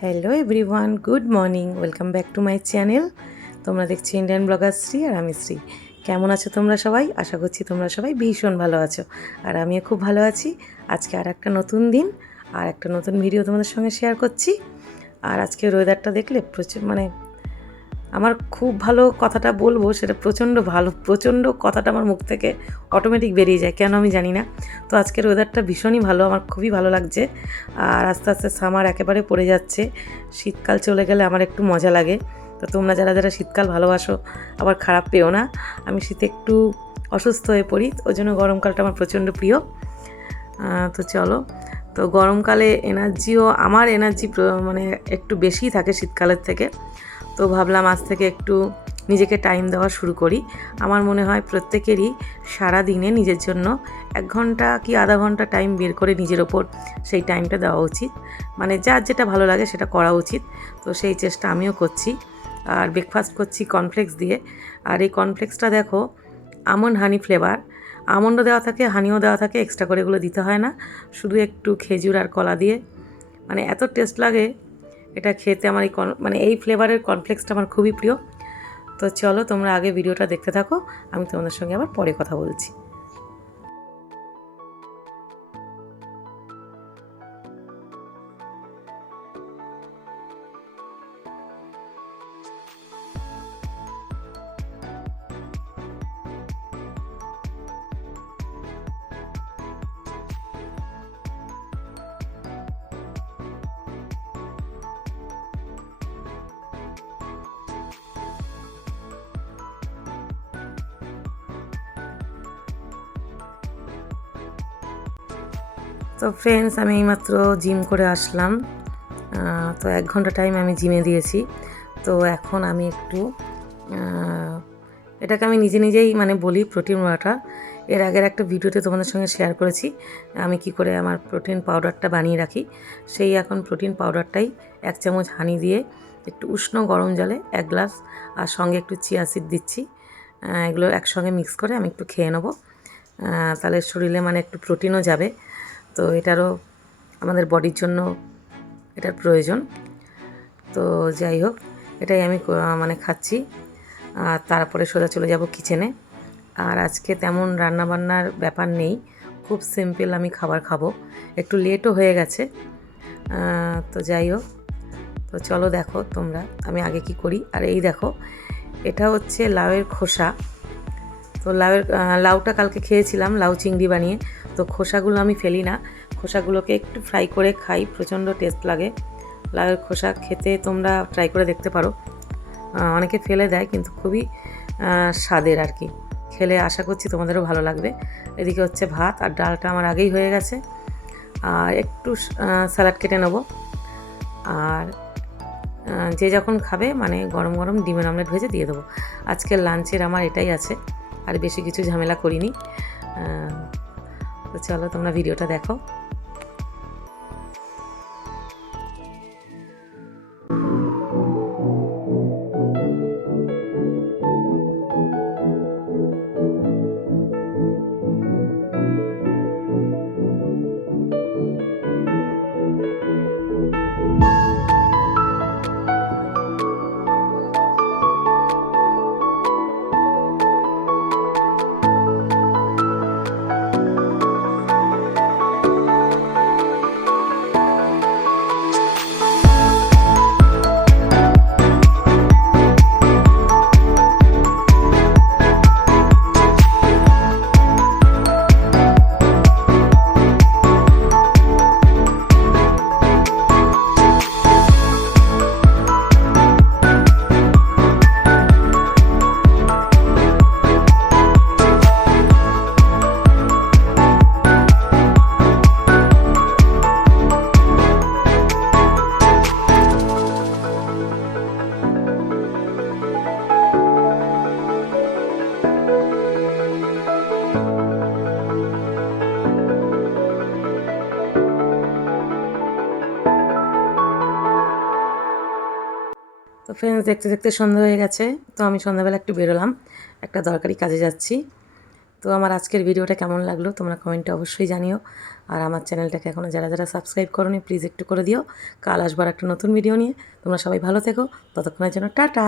Hello everyone, good morning, welcome back to my channel. তোমরা দেখছো Indian blogger Shri, আর আমি শ্রী। কেমন আছো তোমরা সবাই? আশা করছি তোমরা সবাই ভীষণ ভালো আছো, আর আমিও খুব ভালো আছি। আজকে আর একটা নতুন দিন, আর একটা নতুন ভিডিও তোমাদের সঙ্গে শেয়ার করছি। আর আজকে ওয়েদারটা দেখলে প্রচুর আমার খুব ভালো কথাটা বলবো, সেটা প্রচণ্ড ভালো, প্রচণ্ড কথাটা আমার মুখ থেকে অটোমেটিক বেরিয়ে যায়, কেন আমি জানি না। তো আজকের ওয়েদারটা ভীষণই ভালো, আমার খুবই ভালো লাগছে। আর আস্তে আস্তে সামার একেবারে পড়ে যাচ্ছে, শীতকাল চলে গেলে আমার একটু মজা লাগে। তো তোমরা যারা যারা শীতকাল ভালোবাসো আবার খারাপ পেও না, আমি শীতে একটু অসুস্থ হয়ে পড়ি, ওই জন্য গরমকালটা আমার প্রচণ্ড প্রিয়। তো চলো, তো গরমকালে আমার এনার্জি একটু বেশিই থাকে শীতকালের থেকে। তো ভাবলাম আজ থেকে একটু নিজেকে টাইম দেওয়া শুরু করি। আমার মনে হয় প্রত্যেকেরই সারা দিনে নিজের জন্য 1 ঘন্টা কি আধা ঘন্টা টাইম বের করে নিজের ওপর সেই টাইমটা দেওয়া উচিত। যার যেটা ভালো লাগে সেটা করা উচিত। তো সেই চেষ্টা আমিও করছি। আর ব্রেকফাস্ট করছি কর্নফ্লেক্স দিয়ে। আর এই কর্নফ্লেক্সটা দেখো আমন্ড হানি ফ্লেভার, আমন্ডও দেওয়া থাকে, হানিও দেওয়া থাকে, এক্সট্রা করে এগুলো দিতে হয় না, শুধু একটু খেজুর আর কলা দিয়ে। এত টেস্ট লাগে এটা খেতে। আমার এই ফ্লেভারের কর্নফ্লেক্সটা আমার খুবই প্রিয়। তো চলো তোমরা আগে ভিডিওটা দেখতে থাকো, আমি তোমাদের সঙ্গে আবার পরে কথা বলছি। তো ফ্রেন্ডস, আমি এইমাত্র জিম করে আসলাম। তো 1 ঘন্টা টাইম আমি জিমে দিয়েছি। তো এখন আমি একটু এটাকে আমি নিজে নিজেই বলি প্রোটিন ওয়াটার। এর আগের একটা ভিডিওতে তোমাদের সঙ্গে শেয়ার করেছি আমি কি করে আমার প্রোটিন পাউডারটা বানিয়ে রাখি। সেই এখন প্রোটিন পাউডারটাই 1 চামচ হানি দিয়ে একটু উষ্ণ গরম জলে 1 গ্লাস, আর সঙ্গে একটু চিয়া সিড দিচ্ছি। এগুলো একসঙ্গে মিক্স করে আমি একটু খেয়ে নেবো। তাহলে শরীরে একটু প্রোটিনও যাবে। তো এটারও আমাদের বডির জন্য এটার প্রয়োজন। তো যাই হোক, এটাই আমি খাচ্ছি। আর তারপরে সোজা চলে যাব কিচেনে। আর আজকে তেমন রান্নাবান্নার ব্যাপার নেই, খুব সিম্পল আমি খাবার খাবো, একটু লেটও হয়ে গেছে। তো যাই হোক, তো চলো দেখো তোমরা আমি আগে কি করি। আর এই দেখো, এটা হচ্ছে লাউয়ের খোসা। তো লাউটা কালকে খেয়েছিলাম, লাউ চিংড়ি বানিয়ে। তো খোসাগুলো আমি ফেলি না, খোসাগুলোকে একটু ফ্রাই করে খাই, প্রচণ্ড টেস্ট লাগে। লাউয়ের খোসা খেতে তোমরা ট্রাই করে দেখতে পারো। অনেকে ফেলে দেয়, কিন্তু খুবই স্বাদের আর কি। খেলে আশা করছি তোমাদেরও ভালো লাগবে। এদিকে হচ্ছে ভাত, আর ডালটা আমার আগেই হয়ে গেছে। আর একটু স্যালাড কেটে নেব। আর যে যখন খাবে গরম গরম ডিমের অমলেট ভেজে দিয়ে দেবো। আজকের লাঞ্চের আমার এটাই আছে, আর বেশি কিছু ঝামেলা করিনি। তো চলো তোমরা ভিডিওটা দেখো। ফ্রেন্ডস, দেখতে দেখতে সন্ধ্যা হয়ে গেছে। তো আমি সন্ধ্যাবেলা একটু বেরোলাম, একটা দরকারি কাজে যাচ্ছি। তো আমার আজকের ভিডিওটা কেমন লাগলো তোমরা কমেন্টে অবশ্যই জানিও। আর আমার চ্যানেলটাকে এখনও যারা যারা সাবস্ক্রাইব করোনি প্লিজ একটু করে দিও। কাল আসবার একটা নতুন ভিডিও নিয়ে। তোমরা সবাই ভালো থেকো, ততক্ষণের জন্য টাটা।